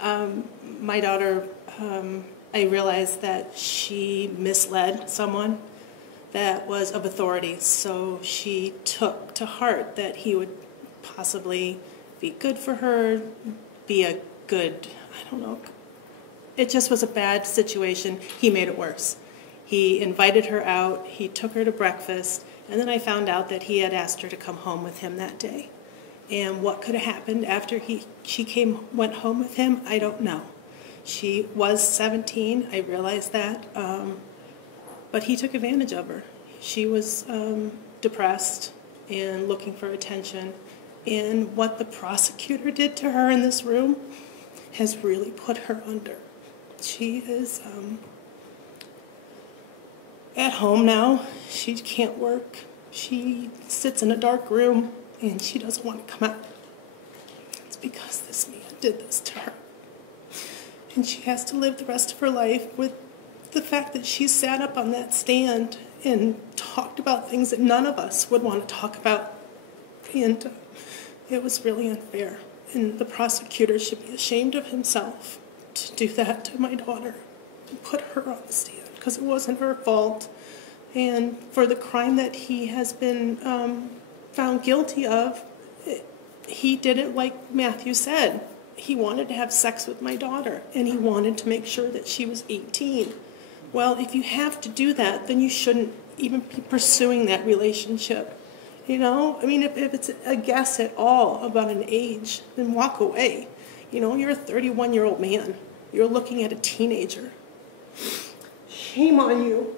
My daughter, I realized that she misled someone that was of authority, so she took to heart that he would possibly be good for her, be a good, I don't know, it just was a bad situation. He made it worse. He invited her out, he took her to breakfast, and then I found out that he had asked her to come home with him that day. And what could have happened after she went home with him, I don't know. She was 17, I realized that, but he took advantage of her. She was depressed and looking for attention, and what the prosecutor did to her in this room has really put her under. She is at home now. She can't work. She sits in a dark room and she doesn't want to come out. It's because this man did this to her. And she has to live the rest of her life with the fact that she sat up on that stand and talked about things that none of us would want to talk about. And it was really unfair. And the prosecutor should be ashamed of himself to do that to my daughter and put her on the stand, because it wasn't her fault. And for the crime that he has been found guilty of, he did it like Matthew said. He wanted to have sex with my daughter, and he wanted to make sure that she was 18. Well, if you have to do that, then you shouldn't even be pursuing that relationship. You know, I mean, if it's a guess at all about an age, then walk away. You know, you're a 31-year-old man. You're looking at a teenager. Shame on you.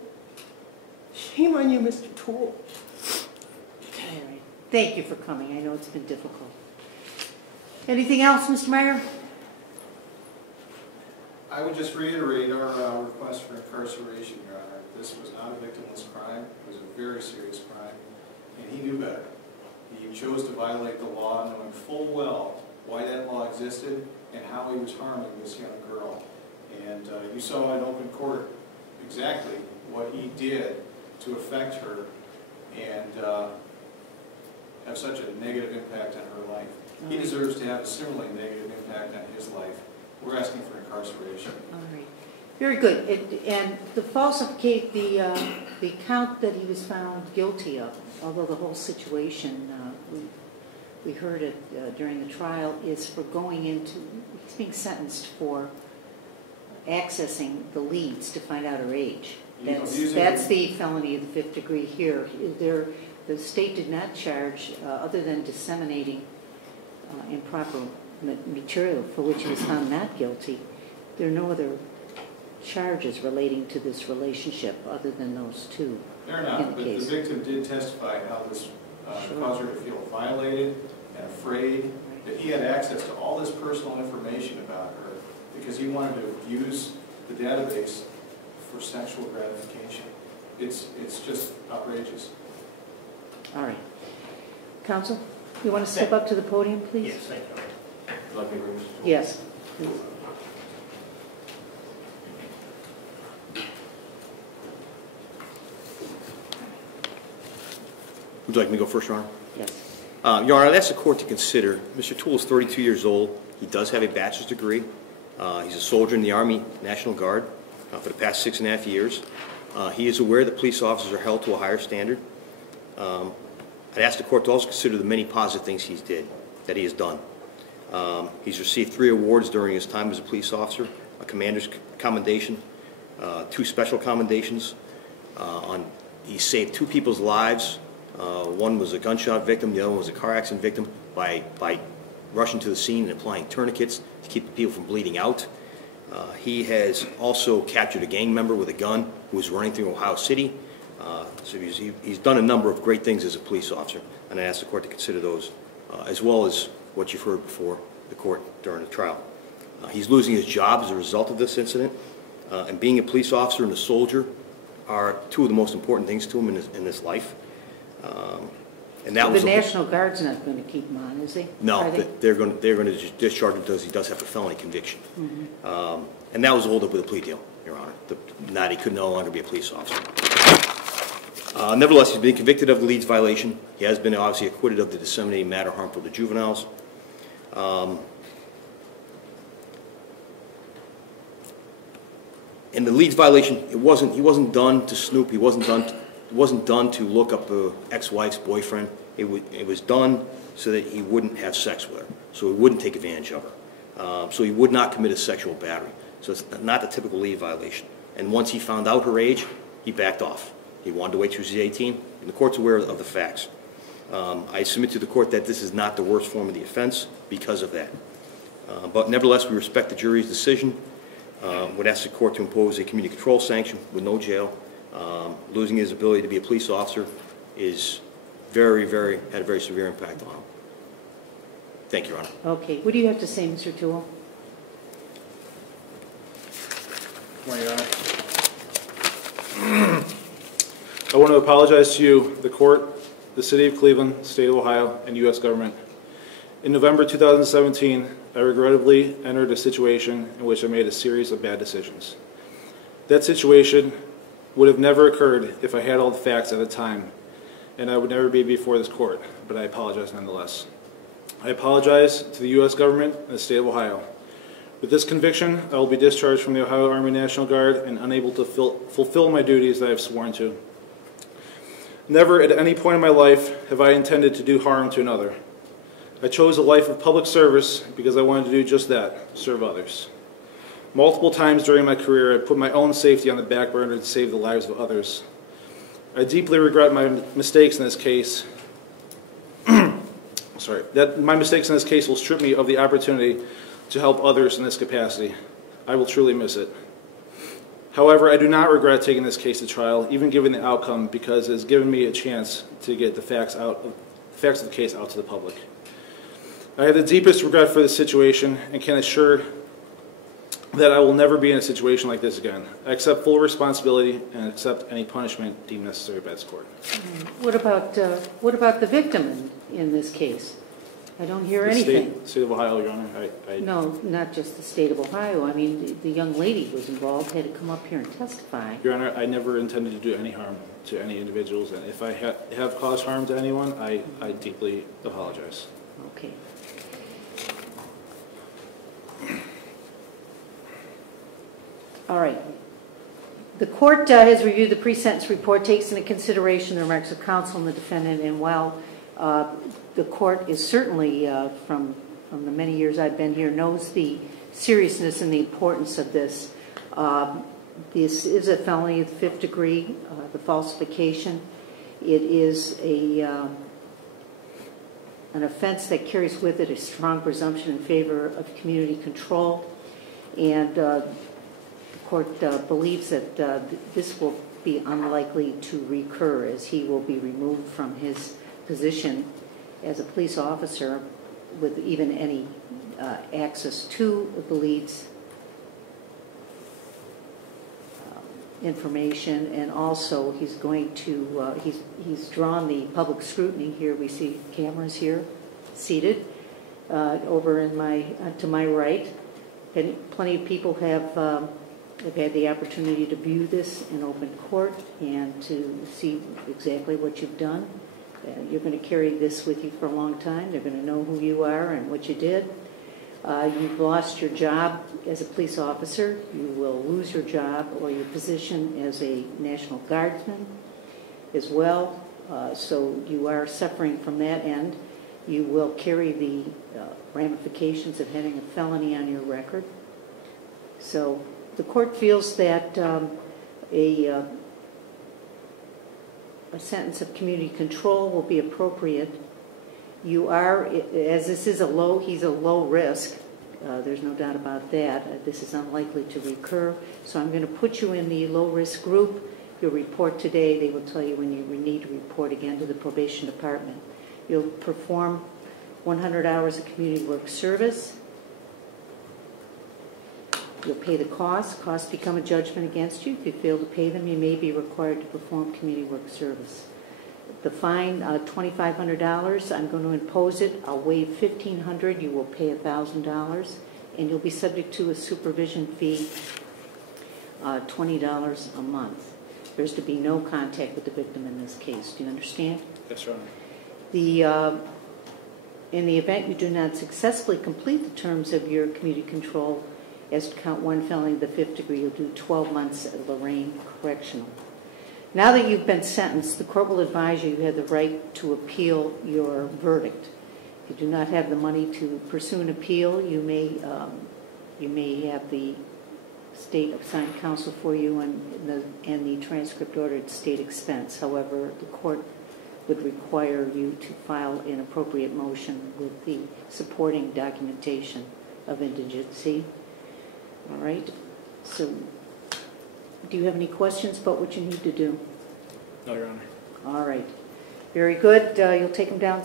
Shame on you, Mr. Toole. All right. Thank you for coming. I know it's been difficult. Anything else, Mr. Meyer? I would just reiterate our request for incarceration, Your Honor. This was not a victimless crime. It was a very serious crime, and he knew better. He chose to violate the law, knowing full well why that law existed and how he was harming this young girl. And you saw in open court exactly what he did to affect her and have such a negative impact on her life. He deserves to have a similarly negative impact on his life. We're asking for incarceration. All right. Very good. And the falsificate, the count that he was found guilty of, although the whole situation, we heard it during the trial, is for going into, he's being sentenced for accessing the leads to find out her age. That's the felony of the 5th degree here. The state did not charge, other than disseminating improper material for which he was found not guilty. There are no other charges relating to this relationship other than those two. There are not, but the victim did testify how this caused her to feel violated and afraid, that he had access to all this personal information about her because he wanted to use the database for sexual gratification. It's just outrageous. All right. Counsel, you want to step up to the podium, please? Yes, thank you. Let me bring this forward. Yes. Would you like me to go first, Your Honor? Yes. Your Honor, I'd ask the court to consider Mr. Toole is 32 years old. He does have a bachelor's degree. He's a soldier in the Army National Guard for the past 6.5 years. He is aware that police officers are held to a higher standard. I'd ask the court to also consider the many positive things that he has done. He's received 3 awards during his time as a police officer, a commander's commendation, 2 special commendations. He saved 2 people's lives. One was a gunshot victim, the other one was a car accident victim, by rushing to the scene and applying tourniquets to keep the people from bleeding out. He has also captured a gang member with a gun who was running through Ohio City. So he's done a number of great things as a police officer, and I ask the court to consider those, as well as what you've heard before the court during the trial. He's losing his job as a result of this incident, and being a police officer and a soldier are 2 of the most important things to him in his life. And that was the National Guard's not going to keep him on, is he? No, they're going to discharge him because he does have a felony conviction. Mm-hmm. And that was hold up with a plea deal, Your Honor. He could no longer be a police officer. Nevertheless, he's been convicted of the Leeds violation. He has been obviously acquitted of the disseminating matter harmful to juveniles. And the Leeds violation, he wasn't done to snoop. He wasn't done to look up the ex-wife's boyfriend. It was done so that he wouldn't have sex with her, so he wouldn't take advantage of her, so he would not commit a sexual battery. So it's not the typical Leeds violation. And once he found out her age, he backed off. He wanted to wait till she was 18, and the court's aware of the facts. I submit to the court that this is not the worst form of the offense because of that. But nevertheless, we respect the jury's decision. Would ask the court to impose a community control sanction with no jail. Losing his ability to be a police officer is had a very severe impact on him. Thank you, Your Honor. Okay. What do you have to say, Mr. Toole? Your Honor. I want to apologize to you, the court, the City of Cleveland, State of Ohio, and U.S. government. In November 2017, I regrettably entered a situation in which I made a series of bad decisions. That situation would have never occurred if I had all the facts at the time, and I would never be before this court, but I apologize nonetheless. I apologize to the U.S. government and the State of Ohio. With this conviction, I will be discharged from the Ohio Army National Guard and unable to fulfill my duties that I have sworn to. Never at any point in my life have I intended to do harm to another. I chose a life of public service because I wanted to do just that, serve others. Multiple times during my career, I put my own safety on the back burner to save the lives of others. I deeply regret my mistakes in this case. My mistakes in this case will strip me of the opportunity to help others in this capacity. I will truly miss it. However, I do not regret taking this case to trial, even given the outcome, because it has given me a chance to get the facts of the case out to the public. I have the deepest regret for this situation and can assure that I will never be in a situation like this again. I accept full responsibility and accept any punishment deemed necessary by this court. What about the victim in this case? I don't hear anything. State of Ohio, Your Honor. No, not just the state of Ohio. I mean, the young lady was involved, had to come up here and testify. Your Honor, I never intended to do any harm to any individuals, and if I have caused harm to anyone, I deeply apologize. Okay. All right. The court has reviewed the pre-sentence report, takes into consideration the remarks of counsel and the defendant, and while the court is certainly, from the many years I've been here, knows the seriousness and the importance of this. This is a felony of the 5th degree, the falsification. It is an offense that carries with it a strong presumption in favor of community control, and the court believes that this will be unlikely to recur, as he will be removed from his position as a police officer with even any access to the Leeds information, and also he's going to he's drawn the public scrutiny here. We see cameras here seated over in to my right, and plenty of people have had the opportunity to view this in open court and to see exactly what you've done. You're going to carry this with you for a long time. They're going to know who you are and what you did. You've lost your job as a police officer. You will lose your job or your position as a National Guardsman as well. So you are suffering from that end. You will carry the ramifications of having a felony on your record. So the court feels that a sentence of community control will be appropriate. You are, as this is he's a low risk. There's no doubt about that. This is unlikely to recur. So I'm going to put you in the low risk group. You'll report today. They will tell you when you need to report again to the probation department. You'll perform 100 hours of community work service. You'll pay the costs. Costs become a judgment against you. If you fail to pay them, you may be required to perform community work service. The fine, $2,500, I'm going to impose it. I'll waive $1,500. You will pay $1,000. And you'll be subject to a supervision fee, $20 a month. There's to be no contact with the victim in this case. Do you understand? Yes, Your Honor. In the event you do not successfully complete the terms of your community control, As to count 1 felony of the 5th degree, you'll do 12 months at Lorraine Correctional. Now that you've been sentenced, the court will advise you have the right to appeal your verdict. If you do not have the money to pursue an appeal, you may have the state assign counsel for you and the transcript ordered state expense. However, the court would require you to file an appropriate motion with the supporting documentation of indigency. All right. So, do you have any questions about what you need to do? No, Your Honor. All right. Very good. You'll take them down.